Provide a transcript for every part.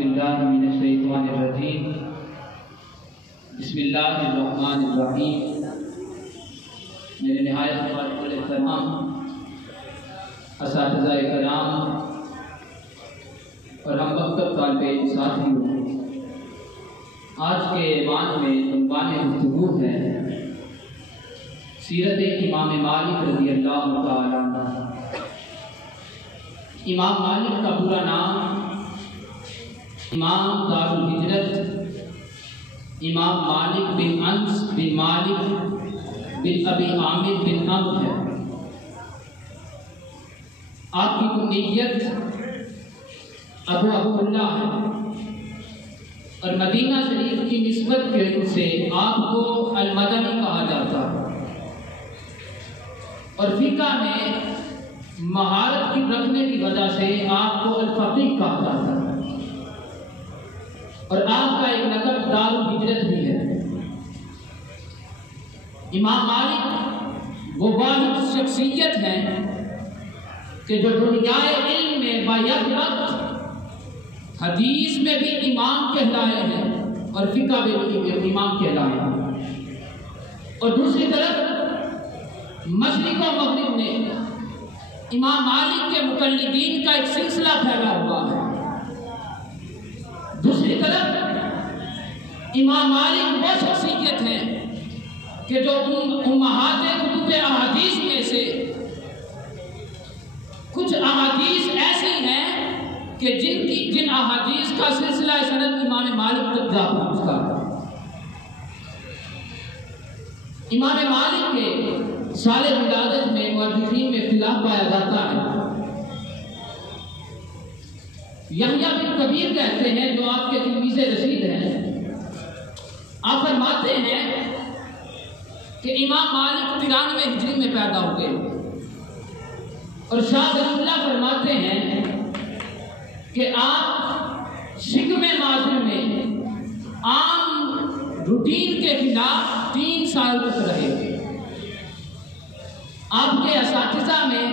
باللہ من الشیطان الرجیم بسم اللہ الرحمن الرحیم۔ میرے نہایت قابل احترام اساتذہ کرام اور ہم وقت طالب علم ساتھیوں، آج کے ایوان میں عنوان گفتگو ہے سیرت امام مالک رضی اللہ تعالیٰ عنہ۔ امام مالک کا پورا نام امام دار الہجرت امام مالک بن انس بن مالک بن ابی عامر بن عمرو ہے۔ آپ کی کنیت ابو عبداللہ ہے اور مدینہ شریف کی نسبت کے وجہ سے آپ کو المدنی کہا جاتا ہے، اور فقہ میں مہارت کی رکھنے کی وجہ سے آپ کو الفقیہ کہا جاتا ہے، اور آپ کا ایک لقب دار الہجرت بھی ہے۔ امام مالک وہ واحد شخصیت ہے کہ جو دنیائے علم میں باید وقت حدیث میں بھی امام کہلائے ہیں اور فقہ میں بھی امام کہلائے ہیں، اور دوسری طرف مشرق و مغرب میں امام مالک کے مقلدین کا ایک سلسلہ پھیلا ہوا ہے۔ دوسری طرف امام مالک وہ شخصیت ہے کہ جو امہات کتب احادیث میں سے کچھ احادیث ایسی ہیں کہ جن احادیث کا سلسلہ سند امام مالک تک جا پہنچتا ہے۔ امام مالک کے سال ولادت میں مورخین میں اختلاف پایا جاتا ہے۔ یحییٰ بن کبیر کہتے ہیں، جو آپ کے تلمیذ رشید ہیں، آپ فرماتے ہیں کہ امام مالک 93 ہجری میں پیدا ہوئے، اور شاہ ولی اللہ فرماتے ہیں کہ آپ شکم معاصر میں عام روٹین کے خلاف 3 سال تک رہے۔ آپ کے اساتذہ میں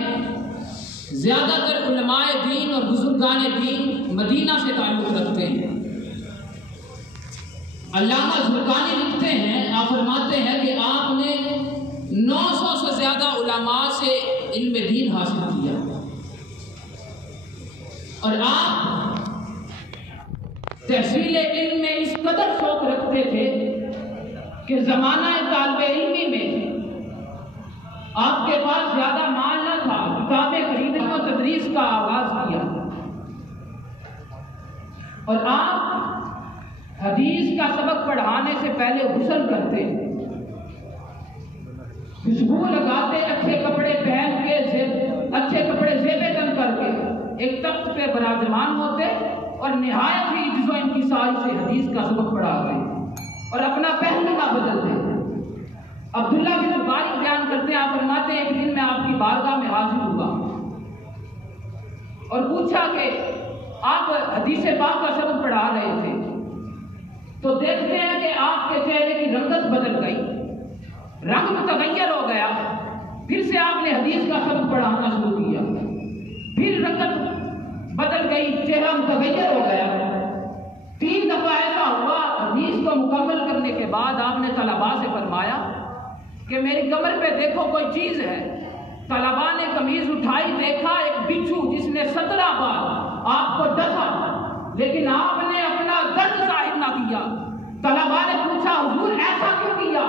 زیادہ تر علماء دین اور بزرگان دین مدینہ سے تعلق رکھتے ہیں۔ علامہ زرقانی لکھتے ہیں، آپ فرماتے ہیں کہ آپ نے 900 سے زیادہ علماء سے علم دین حاصل کیا، اور آپ تحصیل علم میں اس قدر شوق رکھتے تھے کہ زمانہ طالب علمی میں آپ کے پاس زیادہ مال نہ تھا، کتابیں خریدنے اور تدریس کا آغاز کیا، اور آپ حدیث کا سبق پڑھانے سے پہلے غسل کرتے، خوشبو لگاتے، اچھے کپڑے پہن کے اچھے کپڑے زیب تن کر کے ایک تخت پہ براجمان ہوتے، اور نہایت ہی عجز و انکسار سے حدیث کا سبق پڑھاتے اور اپنا پہلو نہ بدلتے۔ عبداللہ بن مبارک بیان کرتے ہیں، آپ فرماتے ہیں ایک دن میں آپ کی بارگاہ میں حاضر ہوا اور پوچھا کہ آپ حدیث پاک کا سبق پڑھا رہے تھے، تو دیکھتے ہیں کہ آپ کے چہرے کی رنگت بدل گئی، رنگ متغیر ہو گیا۔ پھر سے آپ نے حدیث کا سبق پڑھانا شروع کیا، پھر رنگت بدل گئی، چہرہ متغیر ہو گیا۔ 3 دفعہ ایسا ہوا، حدیث کو مکمل کرنے کے بعد آپ نے طلباء سے فرمایا کہ میری کمر پہ دیکھو کوئی چیز ہے۔ طلباء نے قمیض اٹھائی، دیکھا ایک بچھو جس نے 17 بار آپ کو ڈسا، لیکن آپ نے اپنا درد ظاہر نہ کیا۔ طلباء نے پوچھا حضور ایسا کیوں کیا،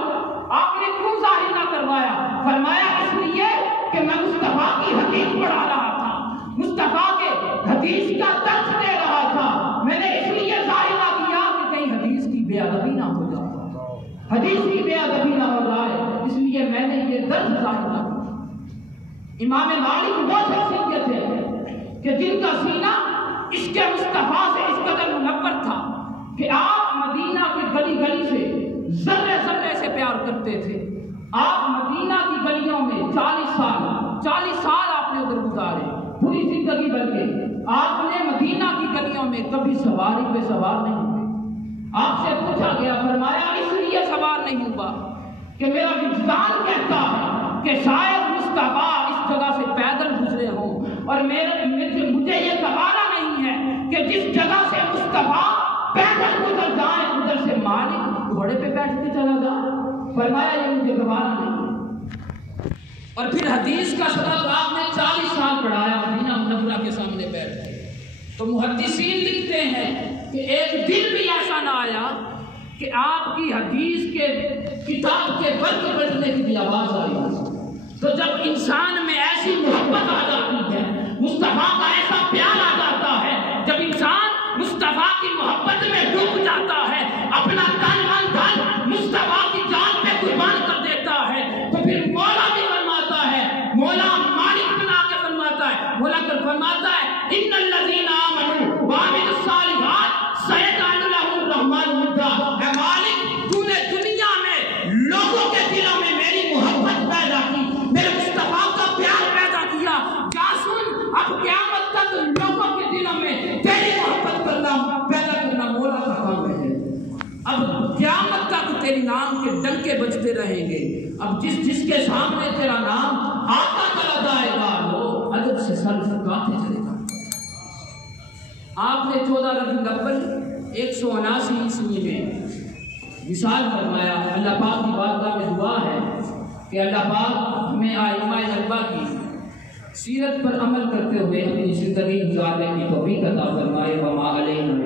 آپ نے کیوں ظاہر نہ کروایا؟ فرمایا اس لیے کہ میں مصطفیٰ کی حدیث پڑھا رہا تھا، مصطفیٰ کے حدیث کا درس دے رہا تھا، میں نے اس لیے ظاہر نہ کیا کہ کہیں حدیث کی بے ادبی نہ ہو جائے، حدیث کی بے ادبی نہ ہو جائے، اس لیے میں نے یہ درس ظاہر نہ کیا۔ امام مالک وہ شخصیت ہے کہ جن کا سینہ عشق مصطفیٰ سے اس قدر منور تھا کہ آپ مدینہ کی گلی گلی سے ذرے ذرے سے پیار کرتے تھے۔ آپ مدینہ کی گلیوں میں 40 سال آپ نے ادھر گزارے، پوری زندگی بھر کے آپ نے مدینہ کی گلیوں میں کبھی سواری پہ سوار نہیں ہوئے۔ آپ سے پوچھا گیا، فرمایا اس لیے سوار نہیں ہوا کہ میرا وجدان کہتا ہے کہ شاید مصطفیٰ اس جگہ سے پیدل گزرے ہوں، اور مجھے یہ گوارا نہیں ہے کہ کہ جس جگہ سے مصطفیٰ پیدل گزر جائے ادھر سے مالک گھوڑے پہ بیٹھ کے چلا جائے. فرمایا یہ مجھے گوارا نہیں. اور پھر حدیث کا سبق آپ نے 40 سال پڑھایا مدینہ منورہ کے سامنے بیٹھ کے. تو محدثین لکھتے ہیں کہ ایک دن بھی ایسا نہ آیا کہ آپ کی حدیث کے کتاب کے برق بجنے کی بھی آواز آئی. تو جب انسان میں ایسی محبت آ جاتی ہے, مصطفیٰ کا ایسا پیار آ جاتا ہے, جب انسان مصطفیٰ کی محبت میں ڈوب جاتا ہے, اپنا تن من دھن مصطفیٰ کی جان پہ قربان کر دیتا ہے, تو پھر مولا بھی فرماتا ہے, مولا مالک بنا کے فرماتا ہے, مولا کر فرماتا ہے ان الذین آمنوا وعملوا الصالحات سیجعل لهم الرحمن ودا. اے مالک تو نے دنیا میں لوگوں کے دلوں میں میری محبت پیدا کی, میرے مصطفیٰ کا پیار پیدا کیا. کیا سن, اب قیامت تک لوگوں کے دلوں میں تیری محبت کرنا پیدا کرنا مولا کا کام ہے. اب قیامت تک تیری نام کے ڈنکے بجتے رہیں گے. اب جس کے سامنے تیرا نام آتا چلا جائے گا وہ ادب سے سر جھکاتے چلے گا. آپ نے 14 ربیع الاول 179 عیسوی میں وصال فرمایا. اللہ پاک کی بارگاہ میں دعا ہے کہ اللہ پاک ہمیں ائمہ اربعہ کی سیرت پر عمل کرتے ہوئے اپنی زندگی گزارنے کی توفیق عطا فرمائے. وما علینا